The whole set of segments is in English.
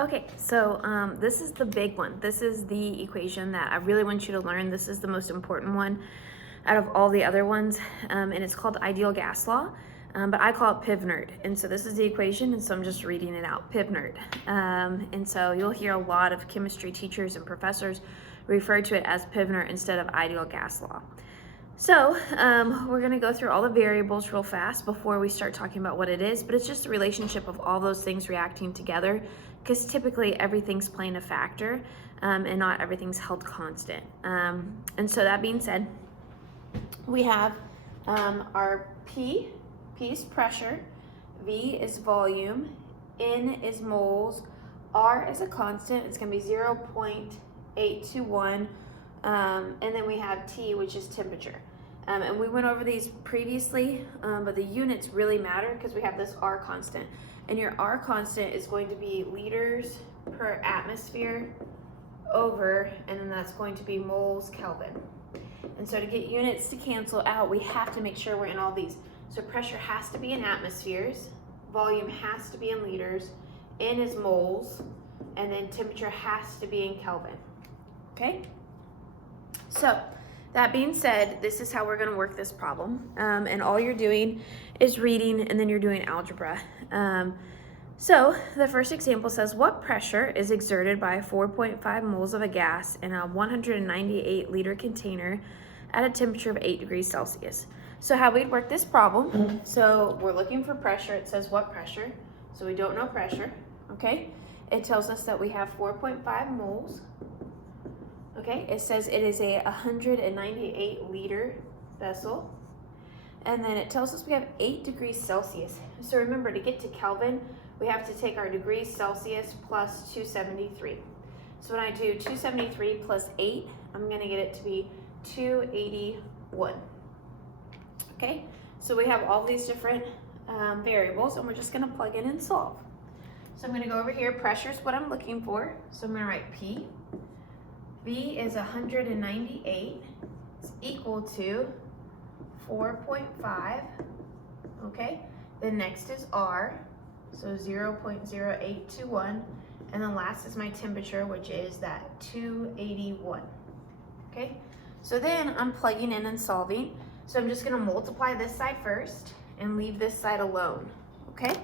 Okay, so this is the big one. This is the equation that I really want you to learn. This is the most important one out of all the other ones, and it's called ideal gas law, but I call it PIV-NERD. And so this is the equation, and so I'm just reading it out, PIV-NERD. And so you'll hear a lot of chemistry teachers and professors refer to it as PIV-NERD instead of ideal gas law. So we're going to go through all the variables real fast before we start talking about what it is, but it's just a relationship of all those things reacting together, because typically everything's playing a factor and not everything's held constant. And so that being said, we have our P is pressure, V is volume, N is moles, R is a constant, it's going to be 0.821, and then we have T, which is temperature. And we went over these previously, but the units really matter because we have this R constant. And your R constant is going to be liters per atmosphere over, and then that's going to be moles Kelvin. And so to get units to cancel out, we have to make sure we're in all these. So pressure has to be in atmospheres, volume has to be in liters, N is moles, and then temperature has to be in Kelvin. Okay? So that being said, this is how we're going to work this problem. And all you're doing is reading, and then you're doing algebra. So the first example says, what pressure is exerted by 4.5 moles of a gas in a 198 liter container at a temperature of 8 degrees Celsius? So how we'd work this problem, so we're looking for pressure. It says what pressure, so we don't know pressure, okay? It tells us that we have 4.5 moles. Okay, it says it is a 198 liter vessel. And then it tells us we have 8 degrees Celsius. So remember, to get to Kelvin, we have to take our degrees Celsius plus 273. So when I do 273 plus 8, I'm going to get it to be 281. Okay, so we have all these different variables, and we're just going to plug in and solve. So I'm going to go over here. Pressure is what I'm looking for. So I'm going to write P. V is 198, it's equal to 4.5, okay? Then next is R, so 0.0821, and then last is my temperature, which is that 281, okay? So then I'm plugging in and solving, so I'm just gonna multiply this side first and leave this side alone, okay?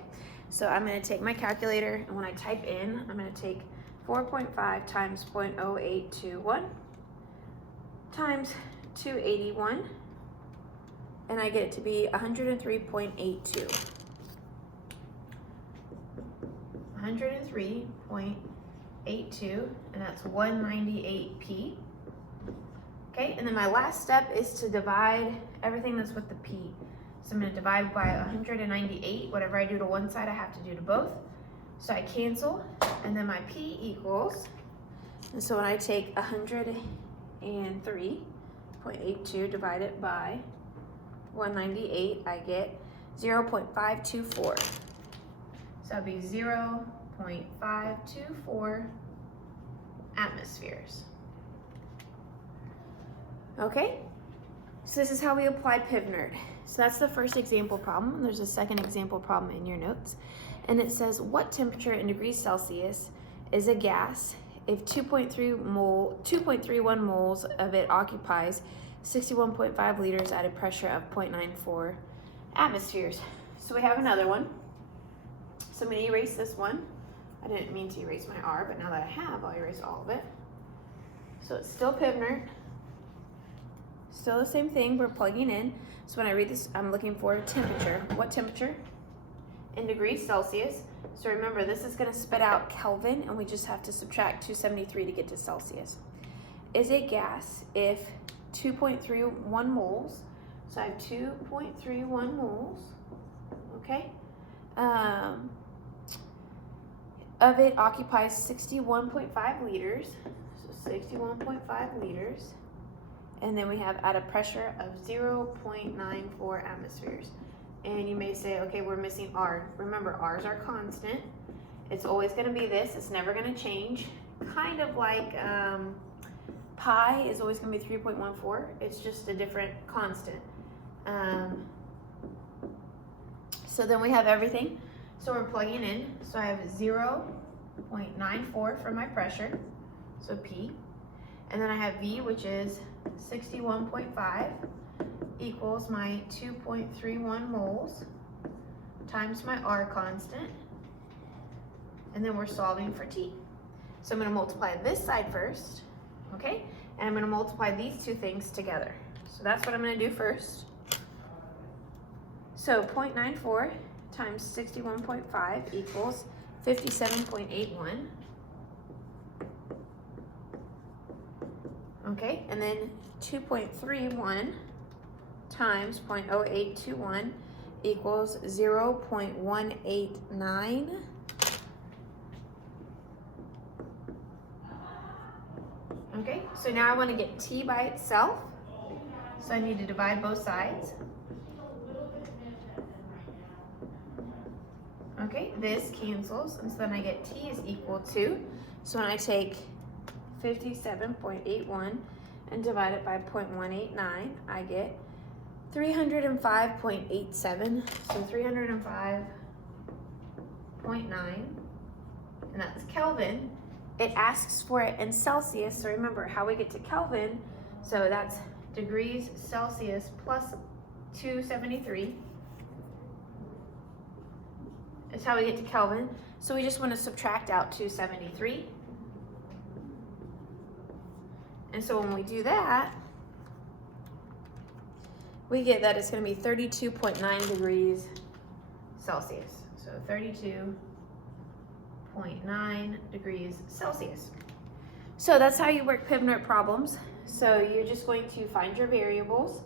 So I'm gonna take my calculator, and when I type in, I'm gonna take 4.5 times 0.0821 times 281, and I get it to be 103.82. 103.82, and that's 198p. Okay, and then my last step is to divide everything that's with the p. So I'm going to divide by 198. Whatever I do to one side, I have to do to both. So I cancel, and then my P equals, and so when I take 103.82 divided by 198, I get 0.524. So that'd be 0.524 atmospheres. Okay, so this is how we apply PIV-NERD. So that's the first example problem. There's a second example problem in your notes. And it says, what temperature in degrees Celsius is a gas if 2.31 moles of it occupies 61.5 liters at a pressure of 0.94 atmospheres? So we have another one. So I'm going to erase this one. I didn't mean to erase my R, but now that I have, I'll erase all of it. So it's still PIV-NERD. Still the same thing, we're plugging in. So when I read this, I'm looking for temperature. What temperature? In degrees Celsius. So remember, this is going to spit out Kelvin, and we just have to subtract 273 to get to Celsius. Is a gas if 2.31 moles, so I have 2.31 moles, okay, of it occupies 61.5 liters, so 61.5 liters, and then we have at a pressure of 0.94 atmospheres. And you may say, okay, we're missing R. Remember, R is our constant. It's always going to be this. It's never going to change. Kind of like pi is always going to be 3.14. It's just a different constant. So then we have everything. So we're plugging in. So I have 0 0.94 for my pressure, so P. And then I have V, which is 61.5 equals my 2.31 moles times my R constant. And then we're solving for T. So I'm going to multiply this side first, okay? And I'm going to multiply these two things together. So that's what I'm going to do first. So 0.94 times 61.5 equals 57.81. Okay, and then 2.31 times 0.0821 equals 0.189. Okay, so now I want to get T by itself. So I need to divide both sides. Okay, this cancels, and so then I get T is equal to, so when I take 57.81 and divide it by 0.189, I get 305.87, so 305.9, and that's Kelvin. It asks for it in Celsius, so remember how we get to Kelvin, so that's degrees Celsius plus 273. Is how we get to Kelvin. So we just want to subtract out 273. And so when we do that, we get that it's going to be 32.9 degrees Celsius. So 32.9 degrees Celsius. So that's how you work Pivot problems. So you're just going to find your variables,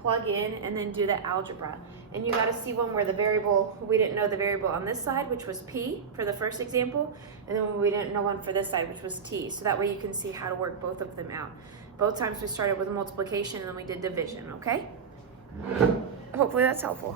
plug in, and then do the algebra. And you got to see one where the variable, we didn't know the variable on this side, which was P for the first example, and then we didn't know one for this side, which was T. So that way you can see how to work both of them out. Both times we started with multiplication and then we did division, okay? Hopefully that's helpful.